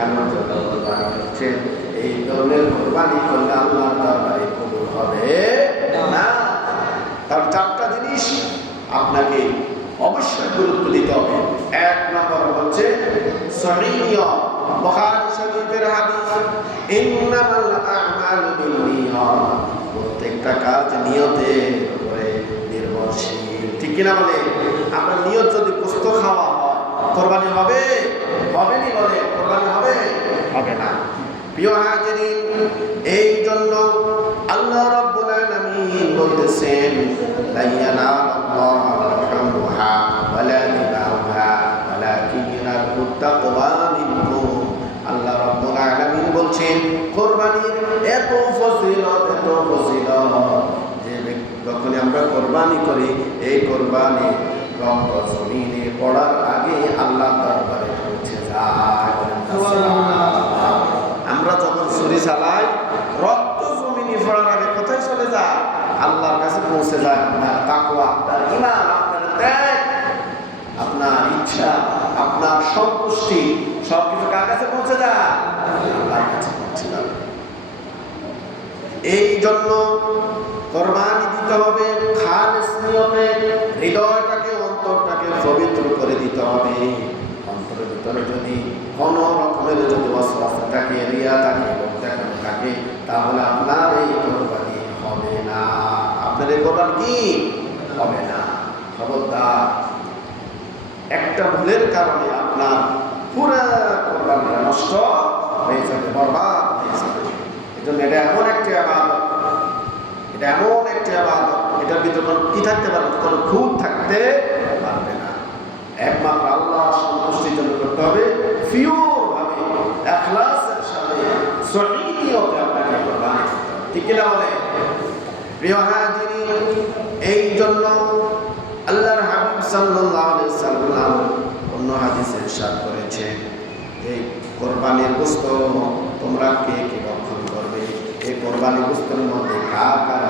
দেখানোর জন্য কোরবানি করছেন, এই ধরনের কোরবানি করলে আল্লাহর দরবারে কবুল হবে না। তার চারটা জিনিস আপনাকে অবশ্যই গুরুত্ব দিতে হবে। এক নম্বর হচ্ছে সহিহ নিয়ত, বুখারী শরীফের হাদিস, ইন্নামাল আ'মালু বিন্নিয়াত, প্রত্যেকটা কাজ নিয়তের উপরে নির্ভরশীল। ঠিক কিনা বলে? আপনার নিয়ত যদি গোশত খাওয়া হয়, কোরবানি হবে? হবে নি? বলে কোরবানি হবে? হবে না। প্রিয় হাজিরিন, এই জন্য আল্লাহ রাব্বুল আলামিন বলতেছেন, লা ইয়ানালুল্লাহু লুহুমুহা ওয়ালা দিমাউহা ওয়ালাকিন ইয়ানালুহুত তাকওয়া মিনকুম। আল্লাহ রাব্বুল আলামিন বলছেন, কোরবানির এত ফজিলত যে যখন আমরা কোরবানি করি, এই কোরবানি রক্ত জমিনে পড়ার আগে আল্লাহ দরবারে পৌঁছে যায়। আমরা যখন ছুরি চালাই, রক্ত জমিনে পড়ার আগে কোথায় চলে যায়? আল্লাহর কাছে পৌঁছে যায়। আপনার তাকওয়া, আপনার ঈমান, আপনার ত্যাগ, আপনার ইচ্ছা, আপনার সন্তুষ্টি সবকিছু কার কাছে পৌঁছে যায়? আল্লাহর কাছে পৌঁছে যায়। এই জন্য কোরবানি দিতে হবে খালিস নিয়তে, হৃদয়টাকে, অন্তরটাকে পবিত্র করে দিতে হবে। অন্তরের ভিতরে যদি কোনো রকমের যদি ওয়াসওয়াসা থাকে, রিয়া থাকে, লোক দেখানো থাকে, তাহলে আপনার এই কোরবানি হবে না। আপনার এই কোরবানি কি হবে না? খবরদার, একটা ভুলের কারণে আপনার পুরো কোরবানিটা নষ্ট হয়ে যাবে, বরবাদ হয়ে যাবে। এজন্য এটা এমন একটি ইবাদত, এটা এমন একটি ইবাদত, এটার ভিতরে কোনো কি থাকতে পারবে? কোনো খুঁত থাকতে পারবে না। একমাত্র আল্লাহ সন্তুষ্টির জন্য করতে হবে, পিওর ভাবে, ইখলাসের সাথে, সহিহ নিয়তে আপনাকে কোরবানি করতে হবে। ঠিক কিনা বলে? প্রিয় হাজিরিন, এই জন্য আল্লাহর হাবিব সাল্লাল্লাহু আলাইহি সাল্লাম অন্য হাদিসে ইরশাদ করেছেন, এই কোরবানির গোশত তোমরা কে কে ভক্ষণ করবে, এই কোরবানির গোশতের মধ্যে কার কার